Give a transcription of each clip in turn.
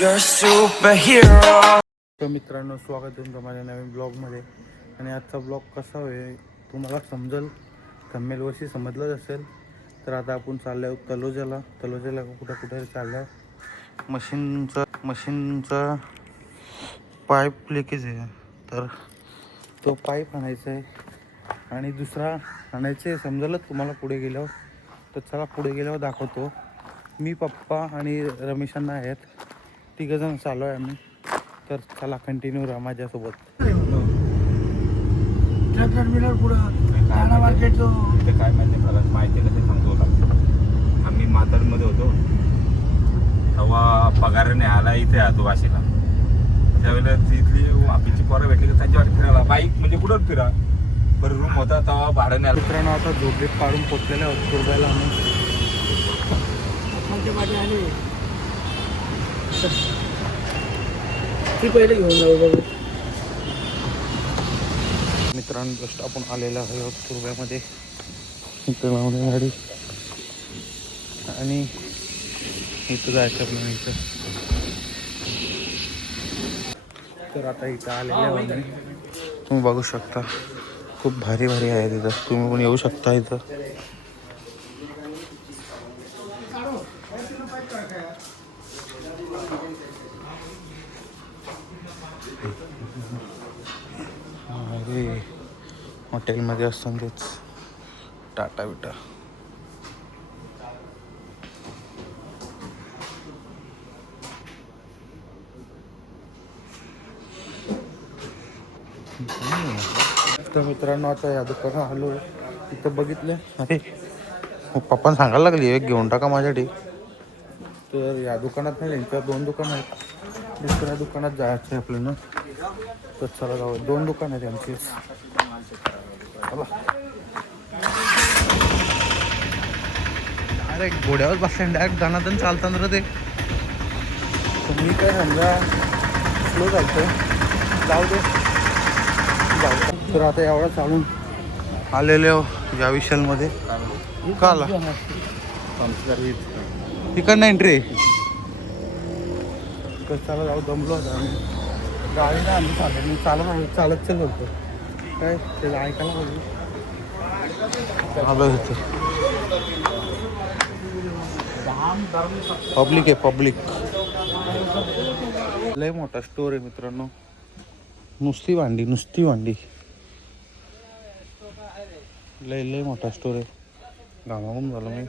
You're a superhero. तर मित्रांनो, स्वागत आहे तुमचं माझ्या नवीन ब्लॉगमध्ये. आणि आजचा ब्लॉग कसा होईल तुम्हाला समजेल, थंबनेलवरशी समजलंच असेल. तर आता आपण चाललो आहोत तलोजाला कुठं कुठे चाललो आहे. मशीनचा पाईप लिकेज आहे, तर तो पाईप आणायचा आहे. आणि दुसरा आणायचं आहे समजेलच तुम्हाला पुढे गेल्यावर. तर चला पुढे गेल्यावर दाखवतो. मी, पप्पा आणि रमेशांना आहेत, तिघंजण चालू आहे आम्ही. तर चला कंटिन्यू राहा माझ्यासोबत. टर्मिनल पुढं मार्केट ते काय माहिती कसं सांगतो होता. आम्ही माताडमध्ये होतो तेव्हा पगाराने आला इथे आतो वाशीला. त्यावेळेला तिथली आपली पोरं भेटली की त्यांच्यावर फिरायला बाईक म्हणजे कुठं फिरा बरं रूम होता तेव्हा भाड्याने आला. मित्रांनो, आता झोपेत काढून पोचलेल्या होत कुरबायला आम्ही. आले ती पहिले घेऊन जाऊ बघू. मित्रांनो, जस्ट आपण आलेलो आहोत कुरब्यामध्ये. इथं लावणे गाडी आणि इथं जायचं आपल्याला इथं. तर आता इथं आलेलं आहे आम्ही. तुम्ही बघू शकता, खूप भारी भारी आहे तिथं. तुम्ही पण येऊ शकता इथं. अरे हॉटेलमध्ये असतं तेच टाटा बिटा. तर मित्रांनो, आता या दुकानात आलो. इथं बघितलं, अरे पप्पांना सांगायला लागली एक घेऊन टाका माझ्यासाठी. तर या दुकानात नाही, त्यांच्या 2 दुकानं आहेत. दुसऱ्या दुकानात जायचं आहे आपल्याला. तर चला जाऊ. 2 दुकान आहेत त्यांची. अरे घोड्यावर बसल्या डायरेक्ट दणादण चालताना रे ते. मी काय समजा स्लो चालतोय, जाऊ दे. तर आता एवढा चालून आलेले या विशालमध्ये का आला तिकडनं एंट्री. तर चला जाऊ. दमलो होता आम्ही. गाडीला आम्ही चालत होतो. काय त्याला ऐकायला पाहिजे. आलो होतो. पब्लिक लय मोठा स्टोर आहे मित्रांनो. नुसती भांडी लय मोठा स्टोर आहे. घामाघूम झालं मी.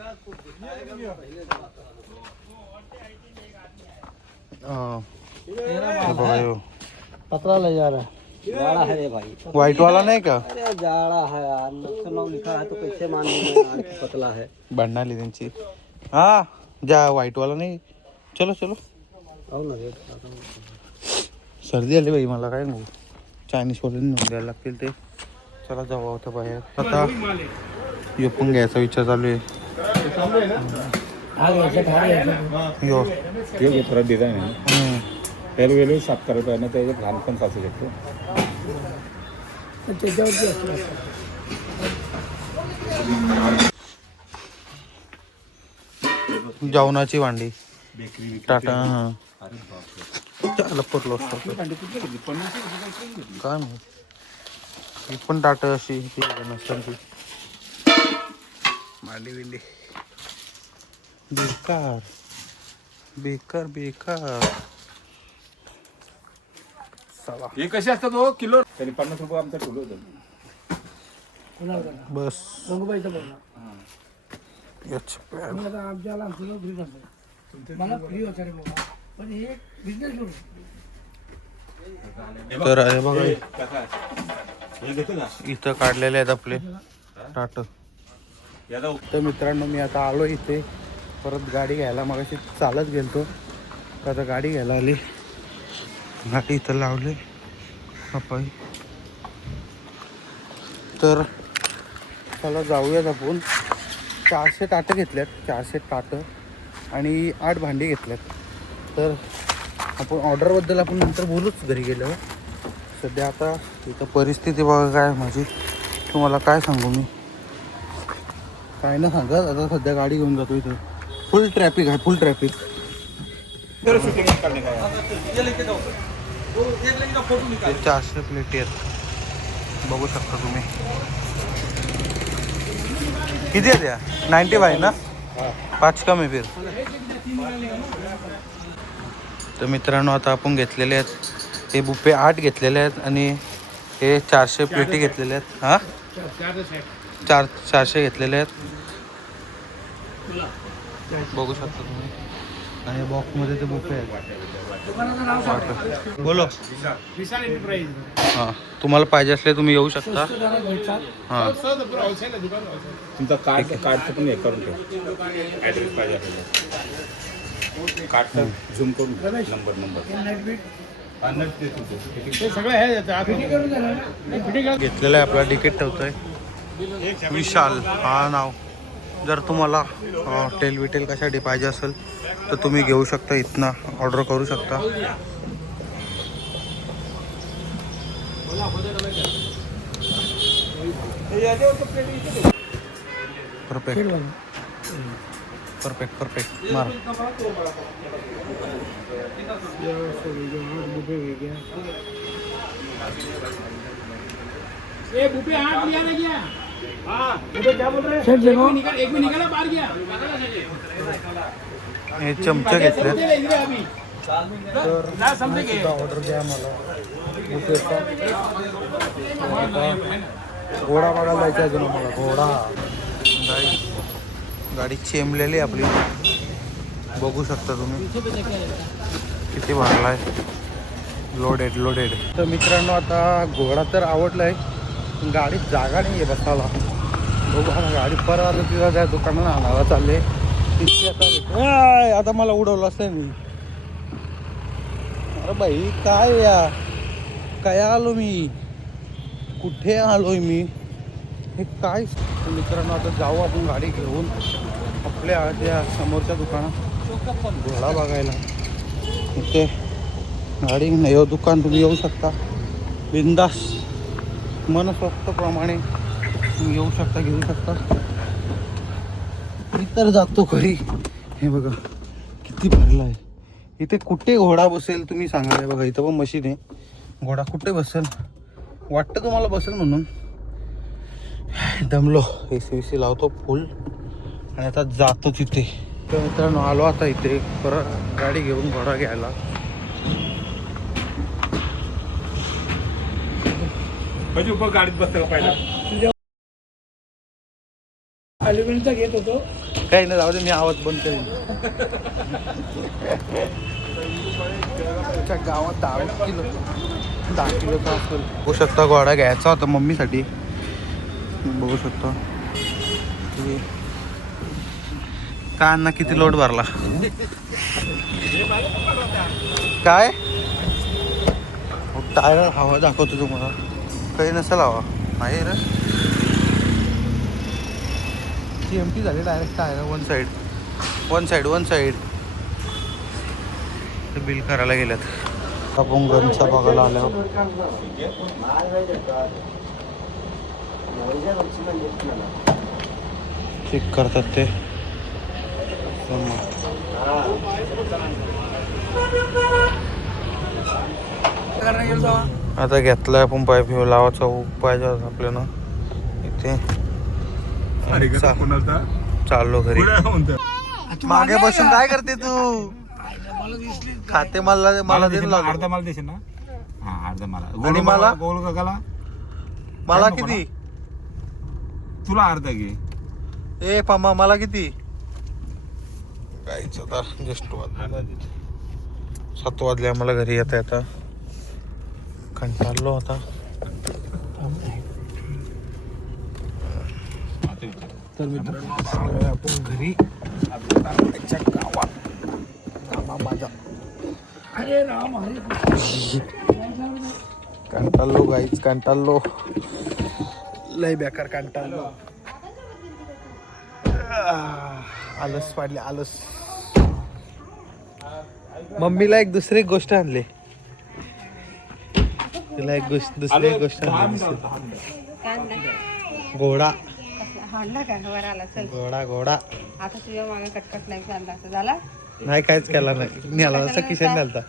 पतला ले जा रहा है, जाड़ा है रे भाई. व्हाइट वाला नहीं का? अरे जाड़ा है यार, नाम लिखा है तो कैसे मान लूंगा यार कि पतला है. बनना त्यांची. हा जा, व्हाइट वाला नाही. चलो हो ना रेट. सर्दी आली बाई मला. काय नको, चायनीज वाले नेऊन द्यायला लागतील ते. चला जाऊ होतं बाहेर. आता यो पण घ्यायचा विचार चालू आहे. यो हे थोडा डिझाईन आहे. त्याला वेगळे 70 रुपये ना, त्याच्यात लहान पण साचू शकतो. त्याच्यावरती असतो. जेवणाची भांडी टाटा. हां त्याला पडलो असतो काय नाही. ही पण टाटा अशी नसताना भांडी बिंडी बेकार. चला हे कसे असतात हो किलो? त्यांनी 50 रुपये आमचं ठेवलं होतं. बस. गंगूबाईचं बोलणं याच्या आमच्याला फ्री नसतं. मला फ्री होतं रे बाबा, पण हे बिझनेस करू. तर अरे बघा, इथं काढलेले आहेत आपले टाट. तर मित्रांनो, मी आता आलो इथे परत गाडी घ्यायला. मगाशी चालत गेलतो, तर आता गाडी घ्यायला आली. गाडी इथं लावले पप्पा. तर चला जाऊयात आपण. 400 ताटं घेतल्यात, 400 ताटं आणि 8 भांडी घेतल्यात. तर आपण ऑर्डरबद्दल आपण नंतर बोलूच घरी गेल्यावर. सध्या आता इथं परिस्थिती बघा काय माझी. तुम्हाला काय सांगू मी, काय ना सांगा. आता सध्या गाडी घेऊन जातो. इथं फुल ट्रॅफिक आहे, फुल ट्रॅफिक. ते 400 प्लेटी आहेत, बघू शकता तुम्ही. किती आहे त्या? 95 ना, 5 कमी फिर. तर मित्रांनो आता आपण घेतलेले आहेत हे बुफे 8 घेतलेले आहेत आणि हे 400 प्लेटी घेतलेले आहेत. हां 400 घेतलेले आहेत, बघू शकता तुम्ही. आणि बॉक्समध्ये ते बुफे आहेत. बोलो. हां तुम्हाला पाहिजे असले तुम्ही येऊ शकता. हां तुमचा कार्डचं पण हे करून ठेव, ॲड्रेस पाहिजे आपल्याला. कार्डचा झूम करून नंबर घेतलेलं आहे आपला तिकीट ठेवतोय विशाल हा नाव. जर तुम्हाला हॉटेल विटेल कशासाठी पाहिजे असेल तर तुम्ही घेऊ शकता, इथनं ऑर्डर करू शकता. परफेक्ट परफेक्ट परफेक्ट मार. हे चमचे घेतले ऑर्डर द्या मला. घोडा बघायला जायचा अजून मला. घोडा गाडी चेंबलेली आपली, बघू शकता तुम्ही किती भरलाय. Loaded loaded. तर मित्रांनो आता घोडा तर आवडलाय, गाडीत जागा नाही आहे बसायला. बघू आता गाडी परत आता तिला त्या दुकानाला आणायला चालले. आता मला उडवलं असतं मी. अरे बाई काय या, काय आलो मी, कुठे आलोय मी, हे काय. मित्रांनो आता जाऊ आपण गाडी घेऊन आपल्या त्या समोरच्या दुकानात घोडा बघायला. इथे गाडी नाही दुकान तुम्ही येऊ शकता बिंदास, मनस्वस्तप्रमाणे तुम्ही येऊ शकता, घेऊ शकता. इतर जातो घरी. हे बघा किती भरला आहे इथे. कुठे घोडा बसेल तुम्ही सांगा. बघा इथं पण मशीन आहे. घोडा कुठे बसेल वाटतं तुम्हाला बसेल म्हणून. दमलो. AC लावतो फुल आणि आता जातो तिथे. तर मित्रांनो आलो आता इथे परत गाडी घेऊन घोडा घ्यायला. गाडीत बसता का पहिला? अल्युमिनियमचा घेत होतो. काही नाही जाऊ दे, मी आवाज बंद करेन. गावात 10 किलोचा असेल. बघू शकता घोडा घ्यायचा होता मम्मीसाठी. बघू शकता का अण्णा किती लोड भरला. काय टायर हवा दाखवतो तुम्हाला. काही नसेल हवा आहे रे. एमटी झाली direct tyre. One side bill करायला गेल्यात. आपण गनचा बघायला आल्यावर चेक करतात ते. आता घेतलाय आपण पाईप लावायचा पाहिजे आपल्याला इथे. चाललो घरी. मागे बसून काय करते तू? खाते मला दे. अर्धा मला देशील ना? हा अर्धा मला. आणि मला गोल गगाला मला किती? तुला अर्धा घे. ए पामा मला किती? काहीच आता जस्ट 7 वाजले आम्हाला घरी येता येता. कंटाळलो आता. तर मित्रांनो आपण घरी गावात माझा. अरे राम हरे. कंटाळलो गाईच, कंटाळलो लय बेकार कंटाळलो. आलस पाडले आलस. मम्मीला एक दुसरी गोष्ट आणली. तिला एक दुसरी गोष्ट आणली. घोडा. हांडा काय वर आला. चल घोडा घोडा. आता तुझ्या मागे कटकट नाही चालला असं झाला. नाही काहीच केला नाही मी आला असं किशन घालता.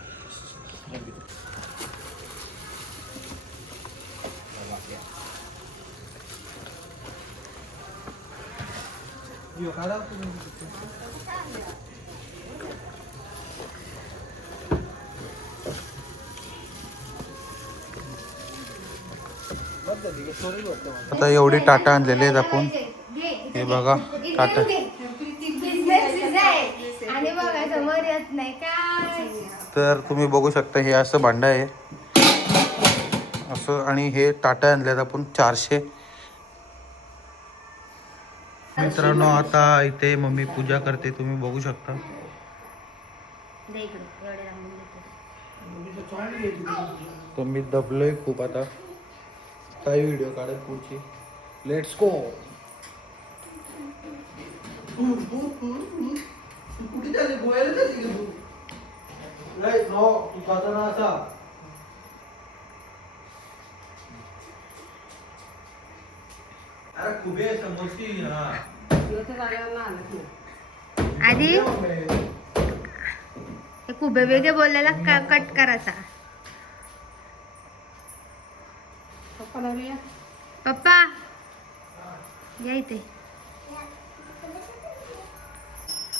आता एवढी टाटा आणलेली आहेत आपण. हे बघा टाटा. आणि बघा समोर येत नाही काय. तर तुम्ही बघू शकता हे असं भांडं आहे असं. आणि हे टाटा आणलेत आपण 400. मित्रांनो आता इथे मम्मी पूजा करते तुम्ही बघू शकता. तर मी दबलोय खूप आता. काही व्हिडिओ काढत पुढची. Let's go. कुठे चालली गोव्याला चालली का तू? नाही नो तू जाताना असा. अरे कुबे समोरची हा आधी कुबे वेगळे बोललेला कट करायचा. पप्पा या इथे.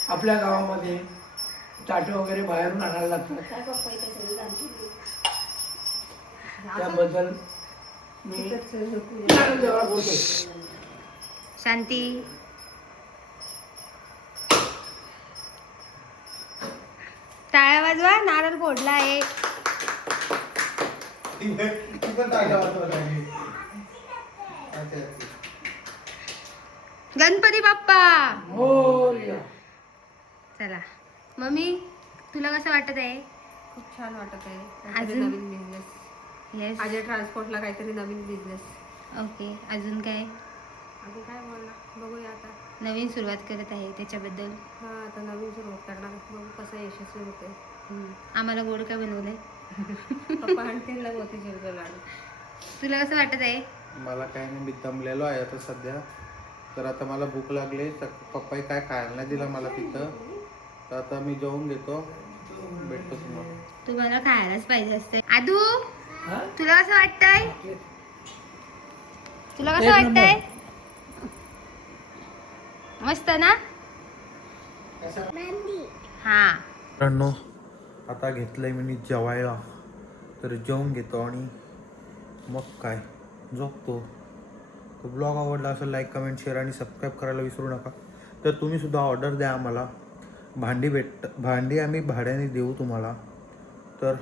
आपल्या गावामध्ये चाटे वगैरे बाहेरून आणायला लागतात. त्याबद्दल मी बोलतो. शांती. टाळ्या वाजवा. नारळ फोडला आहे. गणपती बाप्पा. चला मम्मी तुला कसं वाटत आहे? खूप छान वाटत आहे. अजून? काहीतरी नवीन बिझनेस. येस. माझ्या ट्रान्सपोर्टला काहीतरी नवीन बिझनेस. ओके अजून काय? आम्ही काय बोलणार बघूया आता. नवीन सुरुवात करत आहे त्याच्याबद्दल. हा आता नवीन सुरुवात करणार. बघू कसं यशस्वी होते. आम्हाला गोड काय बनवलंय? पप्पा आणतील ना मोतीचूरचा लाडू. तुला कसं वाटत आहे? मला काय नाही मी दमलेलो आहे आता सध्या. तर आता मला भूक लागली. तर पप्पाही काय खायला नाही दिला मला तिथं. तर आता मी जेवून घेतो. भेटतो तुम्हाला. तुम्हाला खायलाच पाहिजे असते. आदू तुला कसं वाटतंय? तुला कसं वाटतंय? मस्त ना? हा मित्रांनो आता घेतलंय मी जेवायला. तर जेवून घेतो आणि मग काय झोपतो. तो ब्लॉग आवडला असेल लाईक कमेंट शेअर आणि सबस्क्राईब करायला विसरू नका. तर तुम्हीसुद्धा ऑर्डर द्या आम्हाला. भांडी आम्ही भाड्याने देऊ तुम्हाला. तर